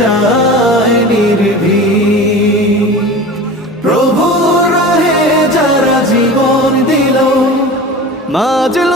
যায় নির্ভীক। প্রভু রহে যারা জীবন দিল মাজল